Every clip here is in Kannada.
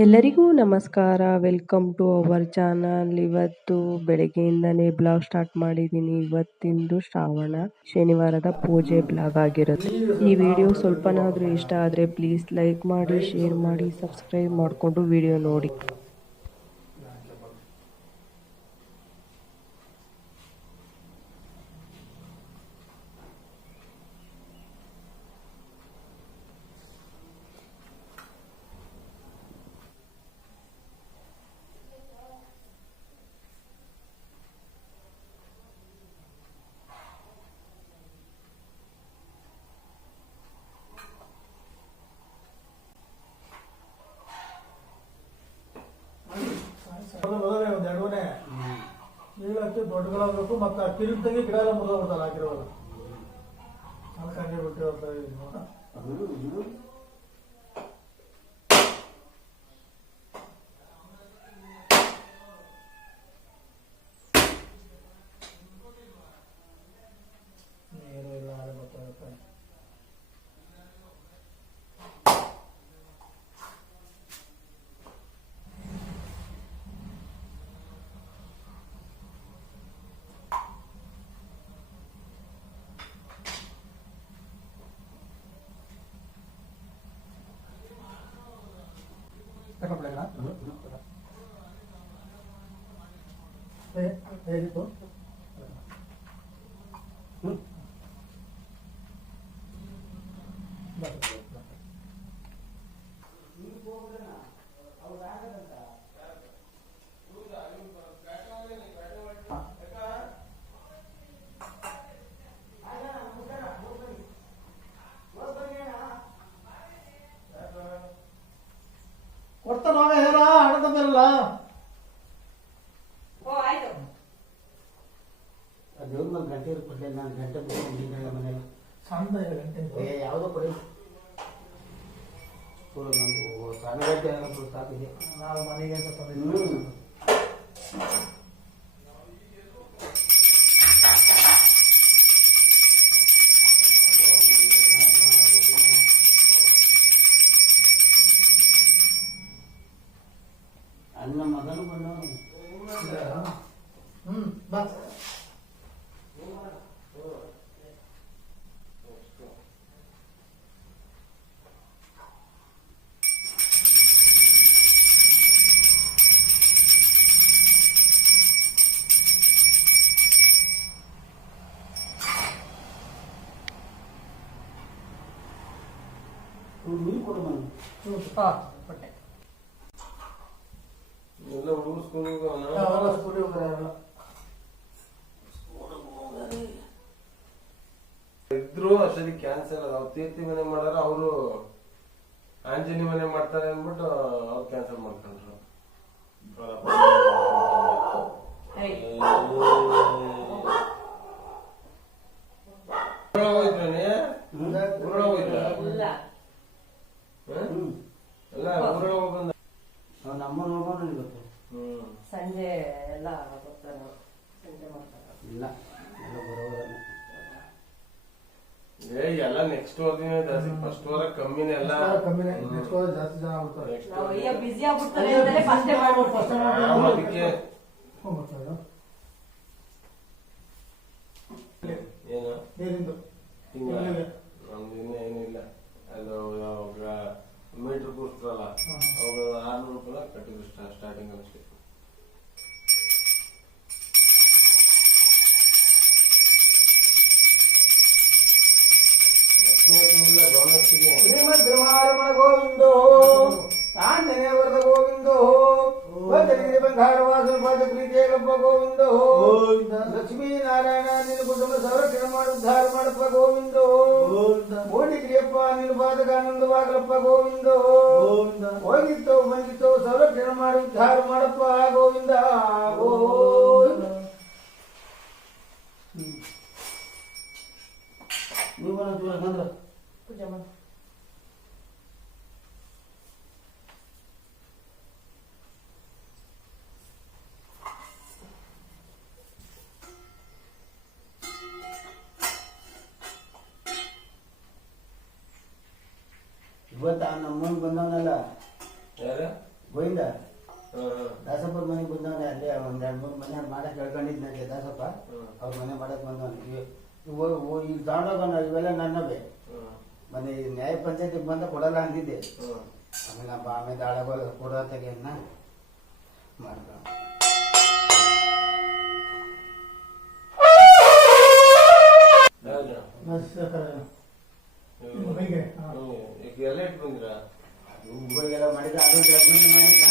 ಎಲ್ಲರಿಗೂ ನಮಸ್ಕಾರ. Welcome to our channel. ಇವತ್ತು ಬೆಳಗ್ಗೆಯಿಂದನೇ ಬ್ಲಾಗ್ ಸ್ಟಾರ್ಟ್ ಮಾಡಿದ್ದೀನಿ. ಇವತ್ತಿಂದು ಶನಿವಾರದ ಪೂಜೆ ಬ್ಲಾಗ್ ಆಗಿರುತ್ತೆ. ಈ ವಿಡಿಯೋ ಸ್ವಲ್ಪನಾದರೂ ಇಷ್ಟ ಆದರೆ ಪ್ಲೀಸ್ ಲೈಕ್ ಮಾಡಿ, ಶೇರ್ ಮಾಡಿ, ಸಬ್ಸ್ಕ್ರೈಬ್ ಮಾಡಿಕೊಂಡು ವಿಡಿಯೋ ನೋಡಿ. ದೊಡ್ಡಗಳಾಗಬೇಕು ಮತ್ತೆ ಕಿರಿತಾಗಿ ಗಿಡ ಎಲ್ಲ ಮುರಿದೋಗ್ಬಿಡ್ತಾರೆ ಹಾಕಿರೋಲ್ಲ ಅದಕ್ಕೆ ಹಂಗೆ ಬಿಟ್ಟಿರ್ತಾರೆ. ನೀರು ಇಲ್ಲ ಹಾಳೆ ಬರ್ತಾಗುತ್ತೆ. ಹೇಗಿತ್ತು ಕೊಡ್ತಾನ ಹೇಳ ಹಣದ ಮೇಲಲ್ಲ ಗಂಟೆ ಕೊಡ್ಲಿಲ್ಲ. ನಾನು ಗಂಟೆ ಬಿಟ್ಟು ಮನೇಲಿ ಸಣ್ಣ ಗಂಟೆ ಯಾವುದೋ ಕೊಡಿ ನಂದು ಸಣ್ಣ ಗಂಟೆ ಸಾಕಿದೆ. ನಾವು ಮನೆಗೆ ಅಂತ ಅಣ್ಣ ಮಗನು ಬಂದವನು. ಬಾ ನೀರು ಕೊಡು ಮನೆ ಬಟ್ಟೆ ಎಲ್ಲ ಹುಡುಗರು ಸ್ಕೂಲಿಗೆ ಸ್ಕೂಲಿಗೆ ಹೋಗೋಲ್ಲ ಇದ್ರು ಅಷ್ಟೊಂದು ಕ್ಯಾನ್ಸಲ್ ಅದ. ಅವ್ರು ತೀರ್ಥಿ ಮನೆ ಮಾಡಾರ, ಅವರು ಆಂಜನಿ ಮನೆ ಮಾಡ್ತಾರೆ ಅಂದ್ಬಿಟ್ಟು ಅವ್ರು ಕ್ಯಾನ್ಸಲ್ ಮಾಡ್ಕೊಂಡ್ರು. ನಮ್ಮ ನೋಡೋಣ ಇವತ್ತು ಸಂಜೆ ಎಲ್ಲ ಬರ್ತಾರೆ, ಸಂಜೆ ಮಾಡ್ತಾರೆ. ಇಲ್ಲ ಎಲ್ಲ ಬರೋಲ್ಲ. ಎಲ್ಲ ನೆಕ್ಸ್ಟ್ ವಾರದಿನ ಜಾಸ್ತಿ, ಫಸ್ಟ್ ವಾರ ಕಮ್ಮಿನೇ ಎಲ್ಲ ಕಮ್ಮಿನೇ. ನೆಕ್ಸ್ಟ್ ವಾರ ಜಾಸ್ತಿ ಜನ ಆಗ್ಬಿಡ್ತಾರೆ. ಬಿಸಿ ಆಗ್ಬಿಡ್ತಾರೆ ಅಂತಾನೆ ಫಸ್ಟೇ ಮಾಡ್ಬಿಡ್ತಾರೆ. ಅದಕ್ಕೆ ಏನು ನೀರಿಂದು ತಿಂಗಳ ನಮ್ದು ಇನ್ನೂ ಏನಿಲ್ಲ. ಅದು ಮೀಟರ್ ಕೂರ್ಸ್ತಾರಲ್ಲ, ಅವಾಗ 600 ರೂಪಾಯಿ ಕಟ್ಟಿದ್ರು ಸ್ಟಾರ್ಟಿಂಗ್ ಅಷ್ಟೇ. ಶ್ರೀಮದ್ರಮಾರಮಣ ಗೋವಿಂದೋ ಆಂಜನೇಯ ವರದ ಗೋವಿಂದೋ ಭದ್ರಗಿರಿ ಬಂಗಾರವಾಸನ ಪಾದ ಪ್ರೀತಿಯಲ್ಲಪ್ಪ ಗೋವಿಂದೋ ಲಕ್ಷ್ಮೀ ನಾರಾಯಣ ನಿನ್ನ ಕುಟುಂಬ ಸಂರಕ್ಷಣೆ ಮಾಡಿ ಉದ್ಧಾರ ಮಾಡಪ್ಪ ಗೋವಿಂದೋ ಓಡಿಗಿರಿಯಪ್ಪ ನಿನ್ನ ಪಾದಕ ಆನಂದವಾಗಲಪ್ಪ ಗೋವಿಂದೋ ಹೋಗಿತ್ತೋ ಬಂದಿತ್ತೋ ಸಂರಕ್ಷಣೆ ಮಾಡಿ ಉದ್ಧಾರ ಮಾಡಪ್ಪ ಗೋವಿಂದ ಗೋವಿಂದ. ನೀವು ಪೂಜೆ ಮಾಡಿ ಇವತ್ತು ಆ ನಮ್ಮನ್ ಬಂದವನಲ್ಲ ಯಾರ ಗೋವಿಂದ ಹ್ಮ್ ದಾಸಪ್ಪರ ಮನೆಗೆ ಬಂದವನೇ ಅಲ್ಲೇ ಒಂದ್ 2-3 ಮನೆ ಮಾಡಕ್ ಹೇಳ್ಕೊಂಡಿದ್ ನನಗೆ ದಾಸಪ್ಪ ಅವ್ರ ಮನೆ ಮಾಡಕ್ ಬಂದವನು ಈಗ ತಗೊಂಡೋಗೋಣ ಇವೆಲ್ಲ ನನ್ನವೇ ಮನೆ ನ್ಯಾಯ ಪಂಚಾಯತಿಗೆ ಬಂದ ಕೊಡಲ್ಲ ಅಂದಿದ್ದೆ ಆಮೇಲೆ ಆಮೇಲೆ ಆಳಗೋಳ ಕೊಡೋ ತೆಗೆಯನ್ನ ಮಾಡ್ಕೊ ಮೈಗೆ ಎಲ್ಲ ಇಟ್ಟು ಬಂದಿರಾ ಊರಿಗೆಲ್ಲ ಮಾಡಿದ್ರೆ ಅದು ಟ್ರೀಟ್ಮೆಂಟ್ ಮಾಡಿದ್ನ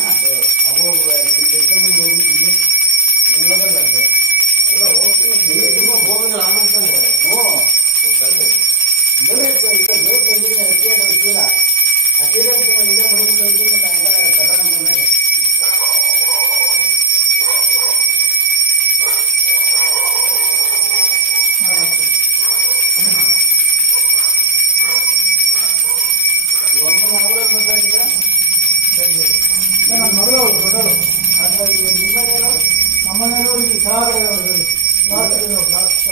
ಅವು ಇಲ್ಲಿ ನೀವು ಹೋಗಲ್ಲ ಅದು. ಅಲ್ಲ ಹೋಗಿದ್ರೆ ಆಮೇಲೆ ತಾನೆ ಹ್ಞೂ ಬೇರೆ ಈಗ ಬೇರೆ ಬಂದಿದ್ದೀನಿ ಅಷ್ಟೇ ಗೊತ್ತಿಲ್ಲ ಅಷ್ಟೇ ಇಲ್ಲೇ ಮಡುಗಿದ್ದೀನಿ ಸಾಯಂಕಾಲ ತಗೊಂಡು ಬಂದಾಗ ಒಮ್ಮೆ ಅವರ ಗೊತ್ತಾಗಿದ್ದ ನಮ್ಮ ಮಗಳು ದೊಡ್ಡವರು ಅಥವಾ ಈಗ ನಿಮ್ಮನೇನು ನಮ್ಮನೇನು ಇಲ್ಲಿ ಕೆಳಗಡೆ ಲಾಸ್ಟ್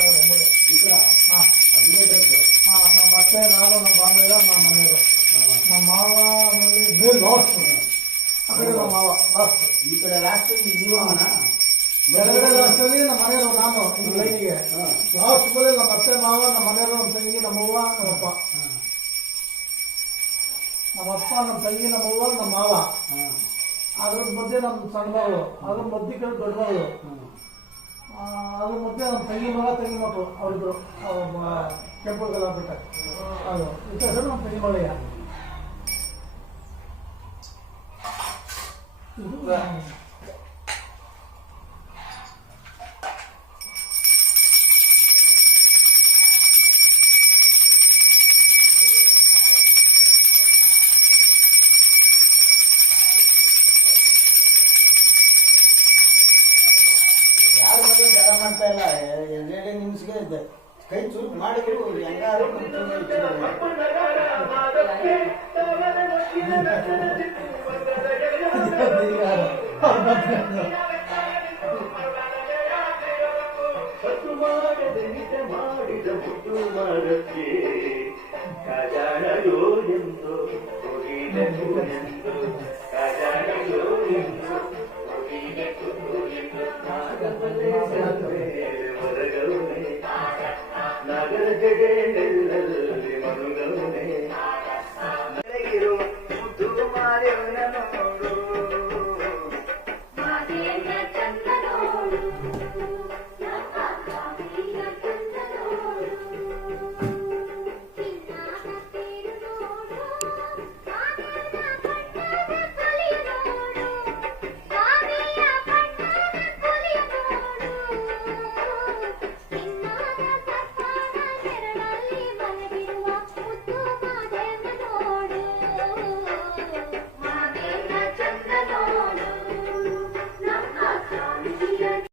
ಈ ಕಡೆ ಹಾಂ ಹದಿನೈದು ಬೇಕು ಹಾಂ ನಮ್ಮ ಅತ್ತೆ ನಾನು ನಮ್ಮ ಬಾಂಬೆಗ ನಮ್ಮ ಮನೆಯವರು ನಮ್ಮ ಮಾವ ಮೇಲೆ ಲಾಸ್ಟ್ ಆ ಕಡೆ ನಮ್ಮ ಮಾವ ಲಾಸ್ಟ್ ಈ ಕಡೆ ಲಾಸ್ಟ್ ನೀವು ಅವನ ಬೇರೆ ಲಾಸ್ಟಲ್ಲಿ ನಮ್ಮ ಮನೆಯವರು ನಾನು ಈ ಲೈನಿಗೆ ಲಾಸ್ಟ್ ಮೇಲೆ ನಮ್ಮ ಅತ್ತೆ ಮಾವ ನಮ್ಮ ಮನೆಯವರು ನಮ್ಮ ತಂಗಿ ನಮ್ಮವ್ವ ನಮ್ಮಪ್ಪ ನಮ್ಮಪ್ಪ ನಮ್ಮ ತಂಗಿ ನಮ್ಮವ್ವ ನಮ್ಮ ಮಾವ ಅದ್ರ ಮಧ್ಯೆ ನಮ್ಮ ಸಣ್ಣ ಮಗಳು ಅದ್ರ ಮಧ್ಯೆ ಕಡೆ ದೊಡ್ಡ ಮಗಳು ಅದ್ರ ಮಧ್ಯೆ ನಮ್ಮ ತಂಗಿ ಮಗ ತಂಗಿ ಮಕ್ಕಳು ಅವರಿದ್ರು ಕೆಂಪು ಬಿಟ್ಟ ಅದು ಇತರ ನಮ್ಮ ತಂಗಿ ಮಳೆಯ ಯಾರು ಮದುವೆ ಜಗಳ ಮಾಡ್ತಾ ಇಲ್ಲ 2 ನಿಮಿಷಕ್ಕೆ ಕೈ ಚೂರು ಮಾಡಿದ್ರು ಹೆಂಗಾರು ಈಗ